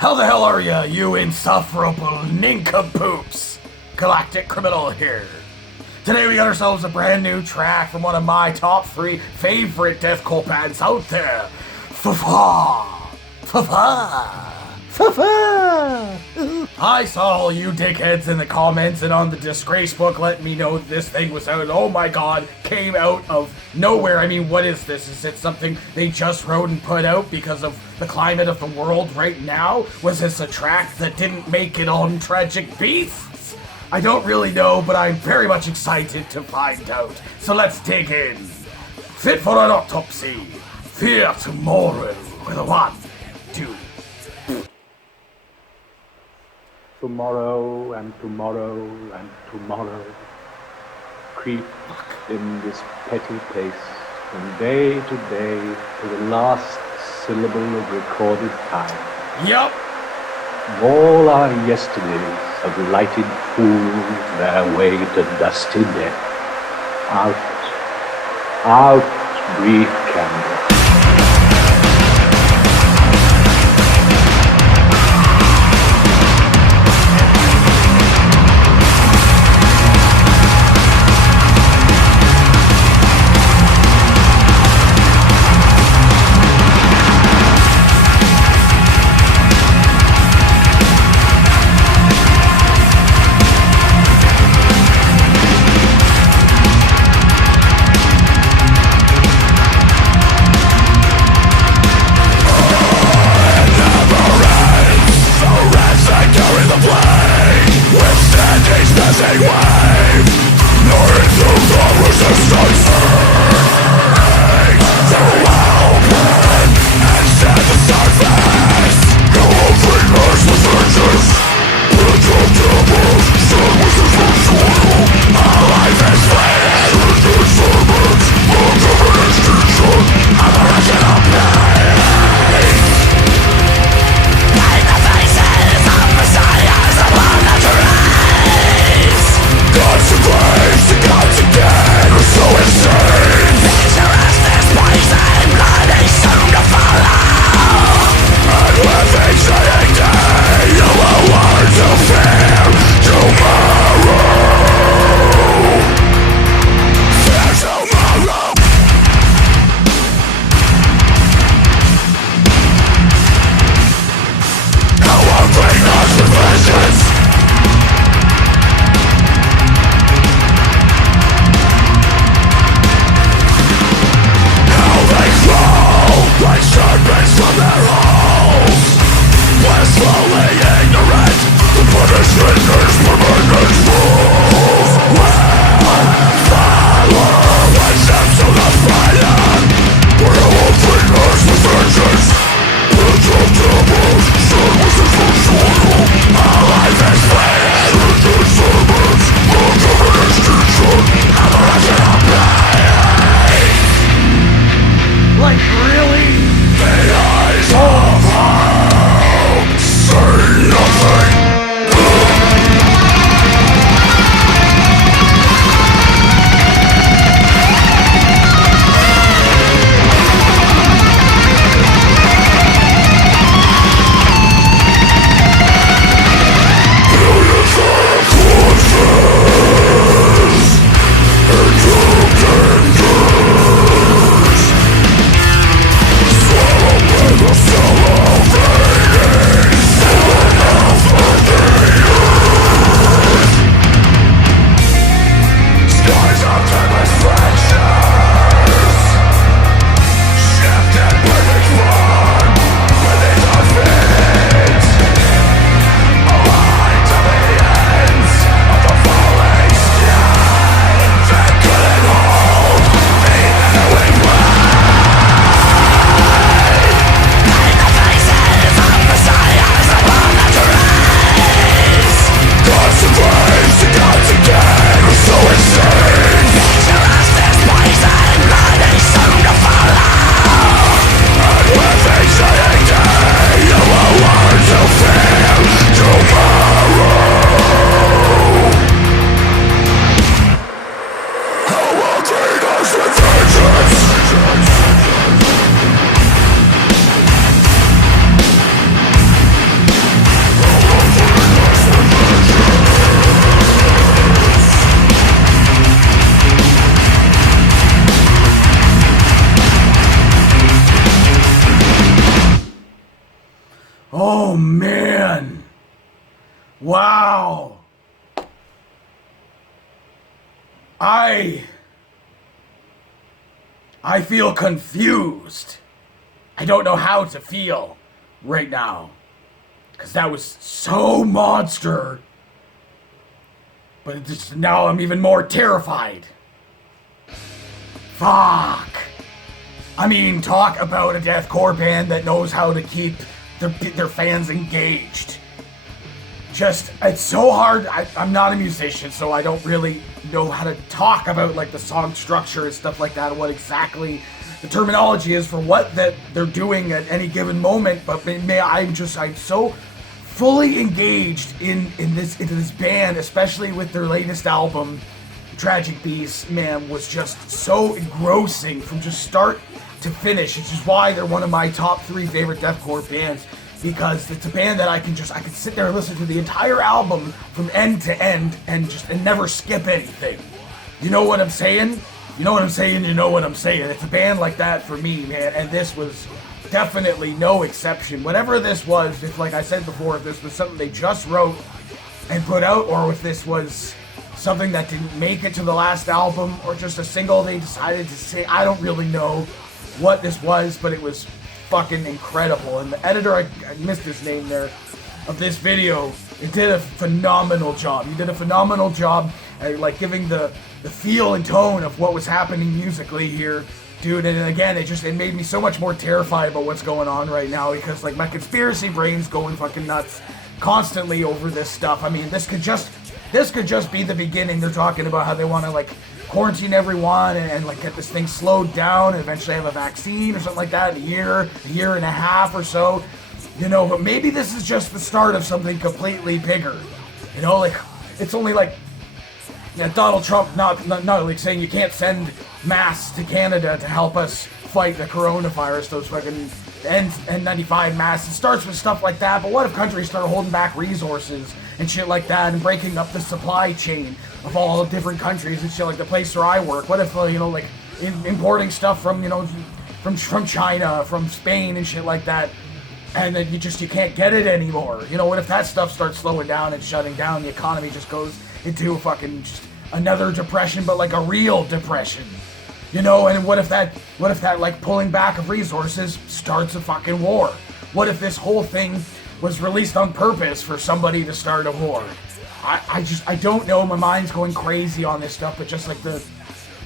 How the hell are ya, you insufferable nincompoops? Galactic Criminal here. Today we got ourselves a brand new track from one of my top 3 favorite deathcore bands out there. Fa-fa! Fa-fa! Fa-fa! I saw all you dickheads in the comments and on the disgrace book letting me know this thing was out. Oh my god, came out of nowhere. I mean, what is this? Is it something they just wrote and put out because of the climate of the world right now? Was this a track that didn't make it on Tragic Beasts? I don't really know, but I'm very much excited to find out. So let's dig in. Fit for an autopsy. Fear tomorrow with a 1, 2. Tomorrow and tomorrow and tomorrow creep in this petty pace from day to day to the last syllable of recorded time. Yup. All our yesterdays have lighted fools their way to dusty death. Out, brief candle. I feel confused. I don't know how to feel right now. Because that was so monster. But just, now I'm even more terrified. Fuck. I mean, talk about a deathcore band that knows how to keep their fans engaged. Just, it's so hard. I'm not a musician, so I don't really know how to talk about like the song structure and stuff like that, and what exactly the terminology is for what that they're doing at any given moment. But I'm so fully engaged into this band, especially with their latest album, Tragic Beast. Man, was just so engrossing from just start to finish, which is why they're one of my top 3 favorite deathcore bands, because it's a band that I can sit there and listen to the entire album from end to end and never skip anything. You know what I'm saying? You know what I'm saying? You know what I'm saying? It's a band like that for me, man, and this was definitely no exception. Whatever this was, if, like I said before, if this was something they just wrote and put out, or if this was something that didn't make it to the last album, or just a single they decided to say, I don't really know what this was, but it was fucking incredible. And the editor, I missed his name there, of this video, it did a phenomenal job. He did a phenomenal job at like giving the feel and tone of what was happening musically here, dude. And again, it made me so much more terrified about what's going on right now, because like my conspiracy brain's going fucking nuts constantly over this stuff. I mean, this could just be the beginning. They're talking about how they want to like quarantine everyone and like get this thing slowed down and eventually have a vaccine or something like that in a year and a half or so. You know, but maybe this is just the start of something completely bigger. You know, like, it's only like, yeah, Donald Trump not like saying you can't send masks to Canada to help us fight the coronavirus, those fucking N95 masks. It starts with stuff like that, but what if countries start holding back resources and shit like that and breaking up the supply chain of all different countries and shit, like the place where I work? What if, you know, like, importing stuff from, you know, from China, from Spain and shit like that, and then you can't get it anymore? You know, what if that stuff starts slowing down and shutting down? The economy just goes into fucking just another depression, but like a real depression. You know, and what if that like pulling back of resources starts a fucking war? What if this whole thing was released on purpose for somebody to start a war? I don't know. My mind's going crazy on this stuff, but just like the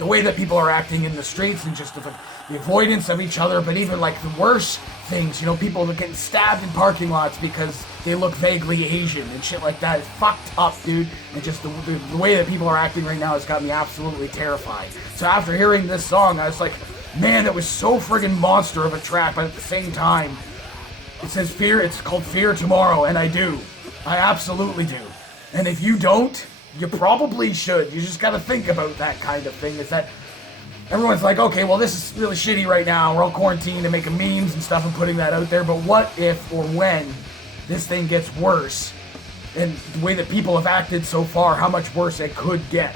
way that people are acting in the streets and just the avoidance of each other, but even like the worse things, you know, people that getting stabbed in parking lots because they look vaguely Asian and shit like that. It's fucked up, dude. And just the way that people are acting right now has got me absolutely terrified. So after hearing this song, I was like, man, it was so friggin' monster of a track, but at the same time, it says fear, it's called Fear Tomorrow, and I do. I absolutely do. And if you don't, you probably should. You just gotta think about that kind of thing. Is that everyone's like, okay, well, this is really shitty right now. We're all quarantined and making memes and stuff and putting that out there. But what if or when this thing gets worse? And the way that people have acted so far, how much worse it could get.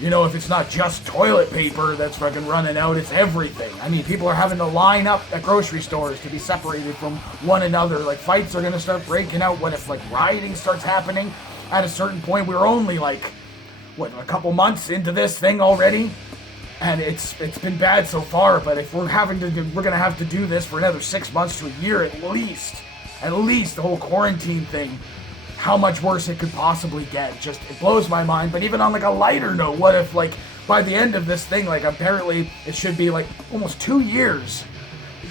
You know, if it's not just toilet paper that's fucking running out, it's everything. I mean, people are having to line up at grocery stores to be separated from one another. Like, fights are gonna start breaking out. What if, like, rioting starts happening? At a certain point, we're only, like, what, a couple months into this thing already? And it's been bad so far, but if we're gonna have to do this for another 6 months to a year at least, the whole quarantine thing, how much worse it could possibly get. Just, it blows my mind. But even on like a lighter note, what if like by the end of this thing, like apparently it should be like almost 2 years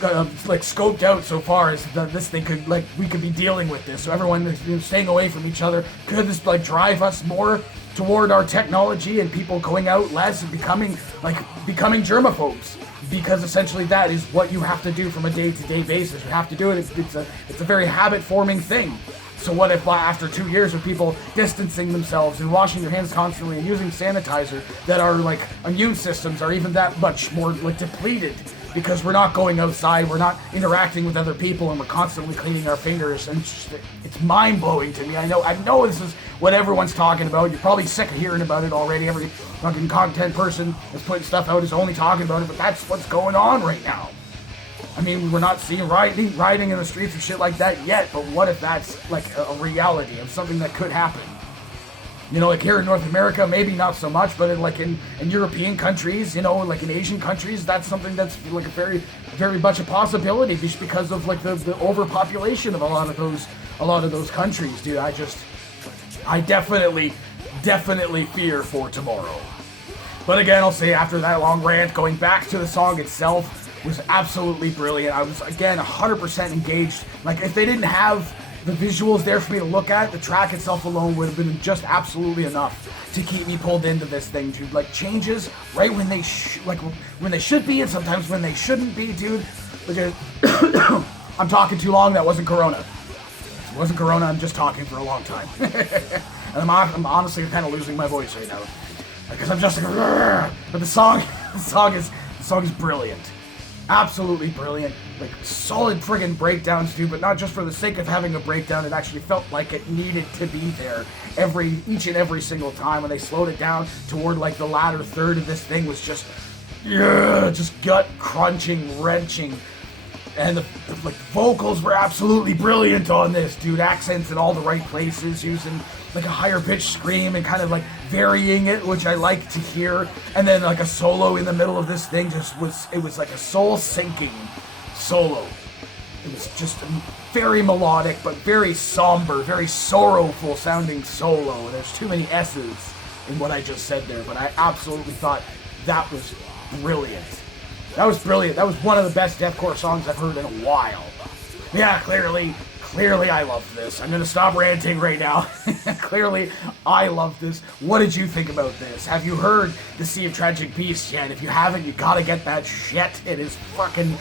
like scoped out so far as this thing could, like, we could be dealing with this. So everyone is, you know, staying away from each other. Could this like drive us more toward our technology and people going out less and becoming germaphobes? Because essentially that is what you have to do from a day-to-day basis. You have to do it. It's a very habit-forming thing. So what if after 2 years of people distancing themselves and washing their hands constantly and using sanitizer, that our like immune systems are even that much more like depleted because we're not going outside, we're not interacting with other people, and we're constantly cleaning our fingers? And it's mind-blowing to me. I know this is what everyone's talking about. You're probably sick of hearing about it already. Every fucking content person that's putting stuff out is only talking about it, but that's what's going on right now. I mean, we're not seeing rioting in the streets or shit like that yet, but what if that's like a reality of something that could happen? You know, like here in North America, maybe not so much, but in European countries, you know, like in Asian countries, that's something that's like a very much a possibility just because of like the overpopulation of a lot of those countries, dude. I definitely fear for tomorrow. But again, I'll say after that long rant, going back to the song itself was absolutely brilliant. I was again 100% engaged. Like if they didn't have the visuals there for me to look at, the track itself alone would have been just absolutely enough to keep me pulled into this thing, dude. Like changes right when they when they should be, and sometimes when they shouldn't be, dude. Look at I'm talking too long. That wasn't Corona. It wasn't Corona. I'm just talking for a long time, and I'm honestly kind of losing my voice right now because I'm just like. But the song is brilliant. Absolutely brilliant, like solid friggin' breakdowns, dude, but not just for the sake of having a breakdown. It actually felt like it needed to be there each and every single time. When they slowed it down toward like the latter third of this thing was just gut crunching, wrenching, and the vocals were absolutely brilliant on this, dude. Accents in all the right places, using like a higher pitched scream and kind of like varying it, which I like to hear. And then like a solo in the middle of this thing it was like a soul sinking solo. It was just a very melodic but very somber, very sorrowful sounding solo. There's too many S's in what I just said there, but I absolutely thought that was brilliant. That was brilliant. That was one of the best deathcore songs I've heard in a while. Yeah, clearly I loved this. I'm gonna stop ranting right now. Clearly, I loved this. What did you think about this? Have you heard The Sea of Tragic Beasts yet? If you haven't, you gotta get that shit. It is fucking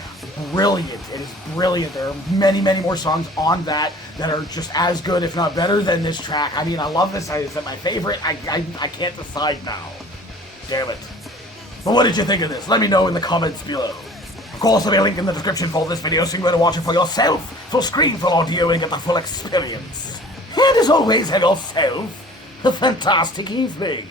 brilliant. It is brilliant. There are many more songs on that are just as good, if not better, than this track. I mean, I love this. Is it my favorite? I can't decide now. Damn it. But what did you think of this? Let me know in the comments below. Of course, there'll be a link in the description for this video so you can go and watch it for yourself. So screen full audio and get the full experience. And as always, have yourself a fantastic evening.